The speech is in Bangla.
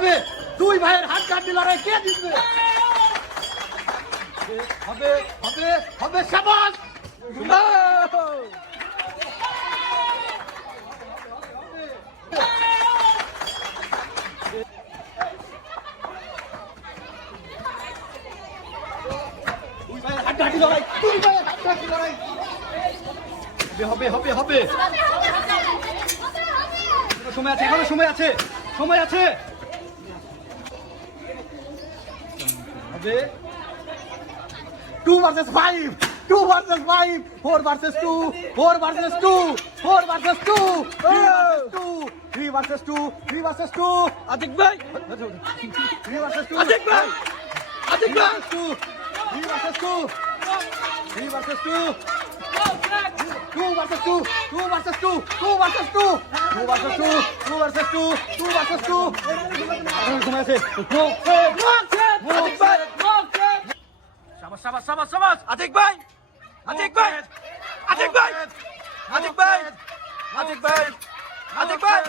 হবে? দুই ভাইয়ের হাত কাটতে লড়াই কে জিতবে? হবে হবে হবে শাবাশ! দুই ভাইয়ের হাত কাটতে লড়াই, দুই ভাইয়ের হাত কাটতে লড়াই হবে হবে হবে। সময় আছে, এখনো সময় আছে, সময় আছে। হবে 2 versus 5, 2 versus 5, 4 versus 2, 4 versus 2, 4 versus 2, 3 versus 2, 3 versus 2, Atik ভাই, 3 versus 2, আতিক ভাই, আতিক ভাই, 3 versus 2, 3 versus 2, 2 versus 2, 2 versus 2, 2 versus 2, 2 versus 2, 2 versus 2, 2 versus 2, সময় আছে। আতিক ভাই, সাবাস সাবাস সাবাস সাবাস, আতিক ভাই, আতিক ভাই, আতিক ভাই, আতিক ভাই, আতিক ভাই, আতিক ভাই,